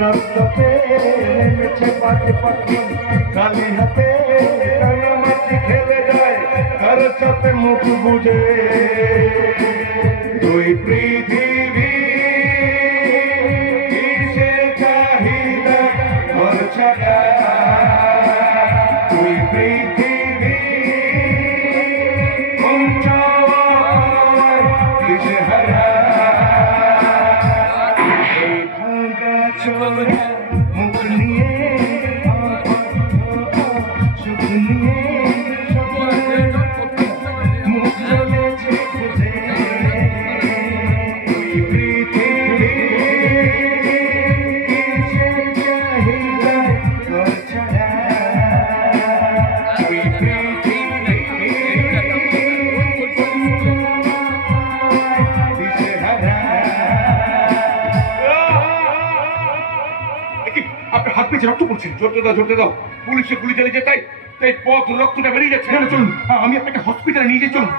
রাস্তাতে নেমেছে পাখি পাখি কালি হাতে কানামাছি খেলে যায় কার সাথে মুখ বুঝে দুই পৃথিবী কিসের চাহিদা ঘর ছাড়া দুই পৃথিবী কিসে হারা মুখ নিয়ে সুখ নিয়ে মুখ চলেছে খুঁজে পৃথিবী কিসের চাহিদা ঘর ছাড়া আপনার হাত পেয়েছে রক্ত পড়ছে জোরতে দাও পুলিশে গুলি চালিয়ে তাই তাই পথ রক্তটা বেরিয়ে যাচ্ছে চলুন আমি আপনাকে হসপিটালে নিয়ে যাই চলুন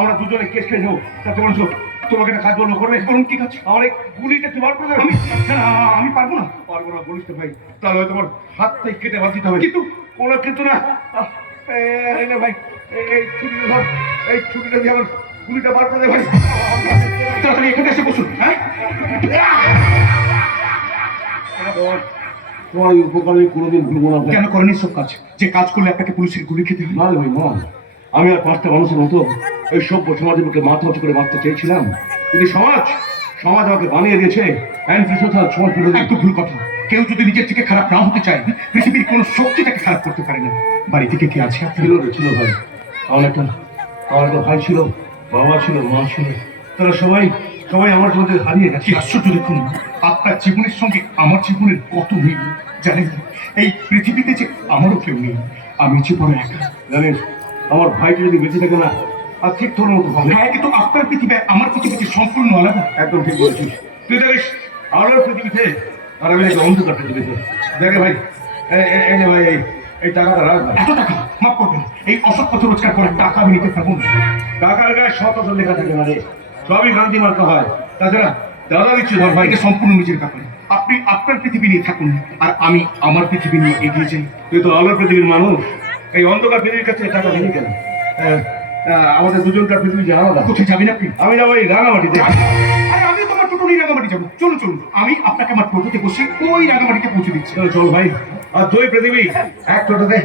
আমরা দুজনে কেস খেয়ে নেবো তাতে বলছো তোমাকে একটা কাজ বলবো করবে বলুন কি কাজ আমার এই গুলিটা তোমার করে আমি পারবো না বলিস তো ভাই তাহলে তোমার হাত থেকে কেটে বাদ দিতে হবে কিন্তু না ভাই এই ছুটি ধর এই ছুটিটা দিয়ে আমার গুলিটা বার করে দে ভাই তাড়াতাড়ি এখানে এসে বসুন হ্যাঁ তোমার উপকার আমি কোনোদিন ভুলবো না। কেন করেন সব কাজ যে কাজ করলে আপনাকে পুলিশের গুলি খেতে হয়? না ভাই না, আমি আর পাঁচটা মানুষের মতো এই সভ্য সমাজের বুকে মাথা উঁচু করে বাঁচতে চেয়েছিলাম, কিন্তু সমাজ আমাকে বানিয়ে দিয়েছে একদম ভুল কথা। কেউ যদি নিজের থেকে খারাপ না হতে চায় পৃথিবীর কোনো শক্তি তাকে খারাপ করতে পারে না। বাড়ি থেকে কে আছে? ছিল ভাই, আমার একটা ভাই ছিল, বাবা ছিল, মা ছিল, তারা সবাই আমার মধ্যে হারিয়ে গেছে। আশ্চর্য দেখুন, আপনার জীবনের সঙ্গে আমার জীবনের কত মিল জানেন। এই পৃথিবীতে যে আমারও কেউ নেই, আমি যে বড় একা। জানেন, আমার ভাইটা যদি বেঁচে থাকে না আর ঠিক তোর মতো হবে। হ্যাঁ, কিন্তু আপনার পৃথিবী আমার পৃথিবীতে সম্পূর্ণ আলাদা। একদম ঠিক বলেছিস তুই। দেখিস আমার পৃথিবীতে আর আমি একটা অন্ধকার পৃথিবীতে। দেখে ভাই, এই যে ভাই এই টাকাটা রাখ। এত টাকা? মাফ করবেন, এই অসৎ পথে রোজগার করে টাকা আমি নিতে পারবো না। টাকার গায়ে শত লেখা থাকে না রে, সবই গান্ধী মার্কা হয়। তাছাড়া দাদা দিচ্ছি ধর ভাই, এটা সম্পূর্ণ নিজের ব্যাপারে। আপনি আপনার পৃথিবী নিয়ে থাকুন আর আমি আমার পৃথিবী নিয়ে এগিয়ে যাই। তুই তো আলোর পৃথিবীর মানুষ, এই অন্ধকার পৃথিবীর কাছে টাকা নিয়ে কেন? আমাদের দুজনকার পৃথিবী যে আলাদা। কোথায় যাবেন আপনি? আমি যাবো এই রাঙামাটিতে। আমি তোমার টোটো নিয়ে রাঙামাটি যাবো। চলুন, আমি আপনাকে আমার টোটোতে বসে ওই রাঙামাটিতে পৌঁছে দিচ্ছি। চল ভাই, আর দুই পৃথিবী এক টোটোতে।